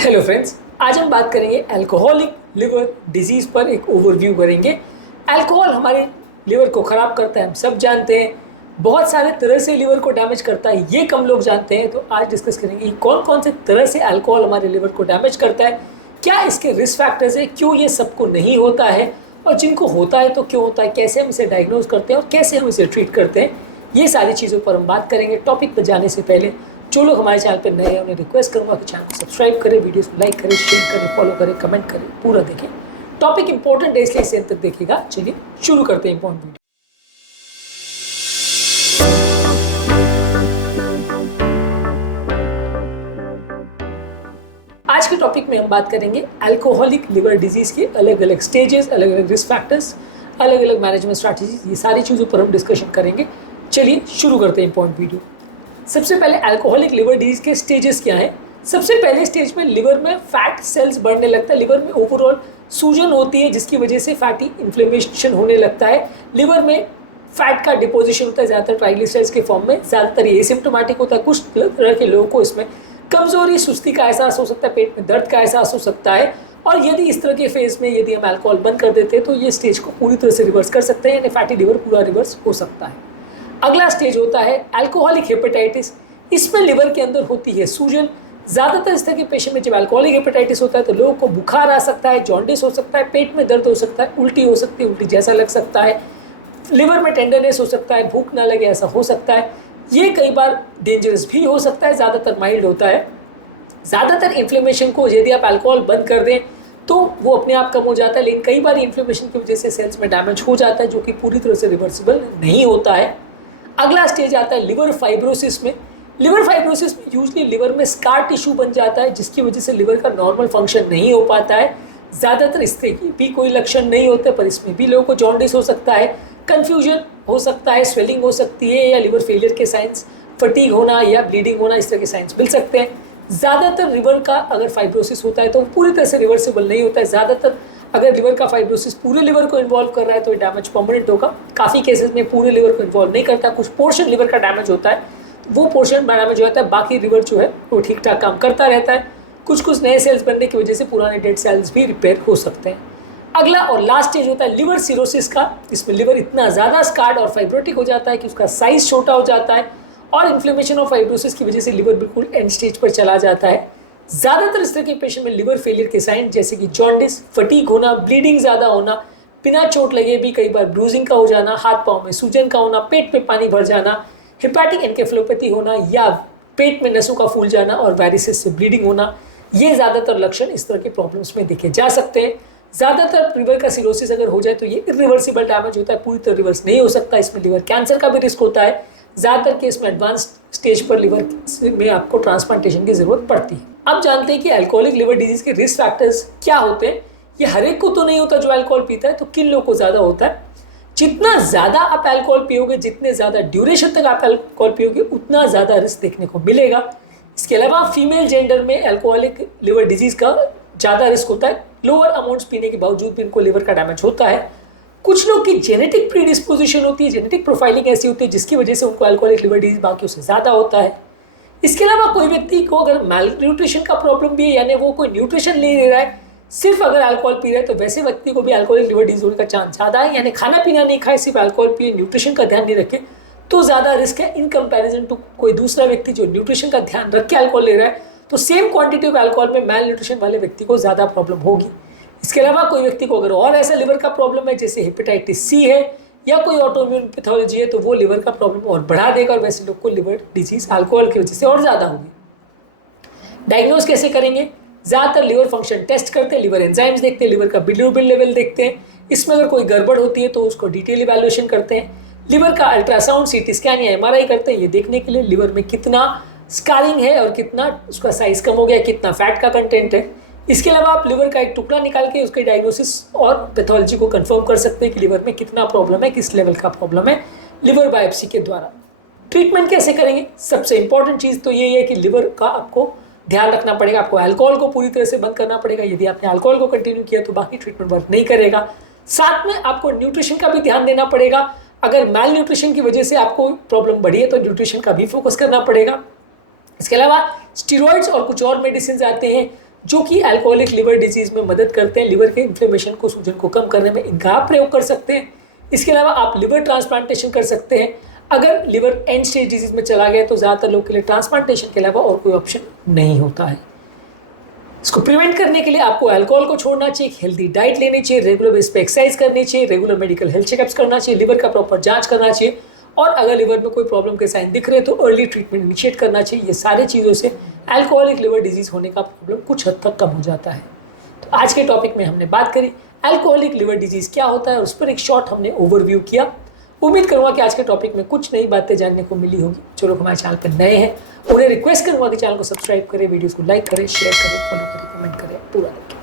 Hello friends, आज हम बात करेंगे अल्कोहलिक लिवर डिजीज़ पर एक ओवरव्यू करेंगे। अल्कोहल हमारे लिवर को ख़राब करता है, हम सब जानते हैं। बहुत सारे तरह से लिवर को डैमेज करता है, ये कम लोग जानते हैं। तो आज डिस्कस करेंगे कि कौन कौन से तरह से अल्कोहल हमारे लिवर को डैमेज करता है, क्या इसके रिस्क फैक्टर्स है, क्यों ये सबको नहीं होता है और जिनको होता है तो क्यों होता है, कैसे हम इसे डायग्नोज करते हैं और कैसे हम इसे ट्रीट करते हैं। ये सारी चीज़ों पर हम बात करेंगे। टॉपिक पर जाने से पहले जो लोग हमारे चैनल पर नए हैं उन्हें रिक्वेस्ट करूंगा कि चैनल को सब्सक्राइब करें, वीडियोस को लाइक करें, शेयर करें, फॉलो करें, कमेंट करें, पूरा देखें। टॉपिक इंपॉर्टेंट है इसलिए इसे अंत तक देखिएगा। चलिए शुरू करते हैं इंपॉर्टेंट वीडियो। आज के टॉपिक में हम बात करेंगे अल्कोहलिक लिवर डिजीज़ के अलग अलग स्टेजेस, अलग अलग रिस्क फैक्टर्स, अलग अलग मैनेजमेंट स्ट्रैटेजीज, ये सारी चीज़ों पर हम डिस्कशन करेंगे। चलिए शुरू करते हैं इंपॉर्टेंट वीडियो। सबसे पहले अल्कोहलिक लिवर डिजीज़ के स्टेजेस क्या हैं। सबसे पहले स्टेज में लिवर में फैट सेल्स बढ़ने लगता है, लिवर में ओवरऑल सूजन होती है जिसकी वजह से फैटी इन्फ्लेमेशन होने लगता है। लिवर में फैट का डिपोजिशन होता है ज़्यादातर ट्राइग्लिसराइड्स के फॉर्म में, ज़्यादातर ये एसिम्प्टोमेटिक होता है। कुछ तरह के लोगों को इसमें कमजोरी, सुस्ती का एहसास हो सकता है, पेट में दर्द का एहसास हो सकता है। और यदि इस तरह के फेज में यदि हम अल्कोहल बंद कर देते हैं तो ये स्टेज को पूरी तरह से रिवर्स कर सकते हैं, यानी फैटी लिवर पूरा रिवर्स हो सकता है। अगला स्टेज होता है अल्कोहलिक हेपेटाइटिस। इसमें लिवर के अंदर होती है सूजन। ज़्यादातर इस तरह के पेशेंट में जब अल्कोहलिक हेपेटाइटिस होता है तो लोगों को बुखार आ सकता है, जॉन्डिस हो सकता है, पेट में दर्द हो सकता है, उल्टी हो सकती है, उल्टी जैसा लग सकता है, लिवर में टेंडरनेस हो सकता है, भूख ना लगे ऐसा हो सकता है। ये कई बार डेंजरस भी हो सकता है, ज़्यादातर माइल्ड होता है। ज़्यादातर इन्फ्लेमेशन को यदि आप अल्कोहल बंद कर दें तो वो अपने आप कम हो जाता है, लेकिन कई बार इन्फ्लेमेशन की वजह से सेल्स में डैमेज हो जाता है जो कि पूरी तरह से रिवर्सिबल नहीं होता है। अगला स्टेज आता है लिवर फाइब्रोसिस में। लिवर फाइब्रोसिस में यूजली लिवर में स्कार टिश्यू बन जाता है जिसकी वजह से लिवर का नॉर्मल फंक्शन नहीं हो पाता है। ज़्यादातर इस तरह की भी कोई लक्षण नहीं होते, पर इसमें भी लोगों को जॉन्डिस हो सकता है, कन्फ्यूजन हो सकता है, स्वेलिंग हो सकती है, या लिवर फेलियर के साइंस, फटीग होना या ब्लीडिंग होना, इस तरह के साइंस मिल सकते हैं। ज़्यादातर लिवर का अगर फाइब्रोसिस होता है तो पूरी तरह से रिवर्सिबल नहीं होता है। ज़्यादातर अगर लिवर का फाइब्रोसिस पूरे लिवर को इन्वॉल्व कर रहा है तो डैमेज परमानेंट होगा। काफ़ी केसेस में पूरे लिवर को इन्वॉल्व नहीं करता, कुछ पोर्शन लिवर का डैमेज होता है, वो पोर्शन डैमेज होता है, बाकी लिवर जो है वो ठीक ठाक काम करता रहता है। कुछ कुछ नए सेल्स बनने की वजह से पुराने डेड सेल्स भी रिपेयर हो सकते हैं। अगला और लास्ट स्टेज होता है लिवर सिरोसिस का। इसमें लिवर इतना ज़्यादा स्कार्ड और फाइब्रोटिक हो जाता है कि उसका साइज छोटा हो जाता है और इन्फ्लेमेशन और फाइब्रोसिस की वजह से लिवर बिल्कुल एंड स्टेज पर चला जाता है। ज़्यादातर इस तरह के पेशेंट में लिवर फेलियर के साइन जैसे कि जॉन्डिस, फटीग होना, ब्लीडिंग ज़्यादा होना, बिना चोट लगे भी कई बार ब्रूजिंग का हो जाना, हाथ पाँव में सूजन का होना, पेट में पानी भर जाना, हेपेटिक एन्केफेलोपैथी होना या पेट में नसों का फूल जाना और वायरसेस से ब्लीडिंग होना, ये ज़्यादातर लक्षण इस तरह के प्रॉब्लम्स में देखे जा सकते हैं। ज़्यादातर लिवर का सिरोसिस अगर हो जाए तो ये इरिवर्सिबल डैमेज होता है, पूरी तरह रिवर्स नहीं हो सकता। इसमें लिवर कैंसर का भी रिस्क होता है। ज़्यादातर केस में एडवांस स्टेज पर लिवर में आपको ट्रांसप्लांटेशन की ज़रूरत पड़ती है। अब जानते हैं कि अल्कोहलिक लिवर डिजीज़ के रिस्क फैक्टर्स क्या होते हैं। ये हर एक को तो नहीं होता जो अल्कोहल पीता है, तो किन लोगों को ज़्यादा होता है। जितना ज़्यादा आप अल्कोहल पियोगे, जितने ज़्यादा ड्यूरेशन तक आप अल्कोहल पियोगे, उतना ज़्यादा रिस्क देखने को मिलेगा। इसके अलावा फीमेल जेंडर में अल्कोहलिक लिवर डिजीज़ का ज़्यादा रिस्क होता है। लोअर अमाउंट्स पीने के बावजूद भी इनको लिवर का डैमेज होता है। कुछ लोग की जेनेटिक प्रीडिस्पोजिशन होती है, जेनेटिक प्रोफाइलिंग ऐसी होती है जिसकी वजह से उनको अल्कोहलिक लिवर डिजीज बाकियों से ज़्यादा होता है। इसके अलावा कोई व्यक्ति को अगर माल न्यूट्रिशन का प्रॉब्लम भी है, यानी वो कोई न्यूट्रिशन नहीं ले रहा है, सिर्फ अगर अल्कोहल पी रहा है, तो वैसे व्यक्ति को भी अल्कोहलिक लिवर डिजीज होने का चांस ज़्यादा है। यानी खाना पीना नहीं खाए, सिर्फ अल्कोहल पिए, न्यूट्रिशन का ध्यान नहीं रखे, तो ज़्यादा रिस्क है इन कंपेरिजन टू कोई दूसरा व्यक्ति जो न्यूट्रिशन का ध्यान रख के अल्कोहल ले रहा है। तो सेम क्वांटिटी ऑफ अल्कोहल में मैल न्यूट्रिशन वाले व्यक्ति को ज़्यादा प्रॉब्लम होगी। इसके अलावा कोई व्यक्ति को अगर और ऐसा लिवर का प्रॉब्लम है जैसे हेपेटाइटिस सी है या कोई ऑटोइम्यून पैथोलॉजी है, तो वो लिवर का प्रॉब्लम और बढ़ा देगा और वैसे लोग को लिवर डिजीज अल्कोहल की वजह से और ज़्यादा होगी। डायग्नोज कैसे करेंगे? ज़्यादातर लिवर फंक्शन टेस्ट करते हैं, लिवर एंजाइम्स देखते हैं, लिवर का बिलिरुबिन लेवल देखते हैं। इसमें अगर कोई गड़बड़ होती है तो उसको डिटेल इवैल्यूएशन करते हैं। लिवर का अल्ट्रासाउंड, सीटी स्कैन या एमआरआई करते हैं, ये देखने के लिए लिवर में कितना स्कारिंग है और कितना उसका साइज कम हो गया, कितना फैट का कंटेंट है। इसके अलावा आप लिवर का एक टुकड़ा निकाल के उसके डायग्नोसिस और पैथोलॉजी को कंफर्म कर सकते हैं कि लिवर में कितना प्रॉब्लम है, किस लेवल का प्रॉब्लम है, लिवर बायोप्सी के द्वारा। ट्रीटमेंट कैसे करेंगे? सबसे इंपॉर्टेंट चीज़ तो ये है कि लिवर का आपको ध्यान रखना पड़ेगा। आपको अल्कोहल को पूरी तरह से बंद करना पड़ेगा। यदि आपने अल्कोहल को कंटिन्यू किया तो बाकी ट्रीटमेंट वर्क नहीं करेगा। साथ में आपको न्यूट्रिशन का भी ध्यान देना पड़ेगा। अगर मैल न्यूट्रिशन की वजह से आपको प्रॉब्लम बढ़ी है तो न्यूट्रिशन का भी फोकस करना पड़ेगा। इसके अलावा स्टीरॉइड्स और कुछ और मेडिसिन आते हैं जो कि अल्कोहलिक लिवर डिजीज़ में मदद करते हैं, लिवर के इन्फ्लेमेशन को, सूजन को कम करने में इनका आप प्रयोग कर सकते हैं। इसके अलावा आप लिवर ट्रांसप्लांटेशन कर सकते हैं। अगर लिवर एंड स्टेज डिजीज़ में चला गया तो ज़्यादातर लोग के लिए ट्रांसप्लांटेशन के अलावा और कोई ऑप्शन नहीं होता है। इसको प्रिवेंट करने के लिए आपको अल्कोहल को छोड़ना चाहिए, हेल्दी डाइट लेनी चाहिए, रेगुलर बेस पे एक्सरसाइज करनी चाहिए, रेगुलर मेडिकल हेल्थ चेकअप्स करना चाहिए, लिवर का प्रॉपर जांच करना चाहिए, और अगर लिवर में कोई प्रॉब्लम के साइन दिख रहे हैं तो अर्ली ट्रीटमेंट इनिशिएट करना चाहिए। ये सारी चीज़ों से अल्कोहलिक लिवर डिजीज़ होने का प्रॉब्लम कुछ हद तक कम हो जाता है। तो आज के टॉपिक में हमने बात करी अल्कोहलिक लिवर डिजीज़ क्या होता है, उस पर एक शॉर्ट हमने ओवरव्यू किया। उम्मीद करूँगा कि आज के टॉपिक में कुछ नई बातें जानने को मिली होगी। जो लोग हमारे चैनल पर नए हैं उन्हें रिक्वेस्ट करूँगा कि चैनल को सब्सक्राइब करें, वीडियोज़ को लाइक करें, शेयर करें, फॉलो करें, कमेंट करें, पूरा करें।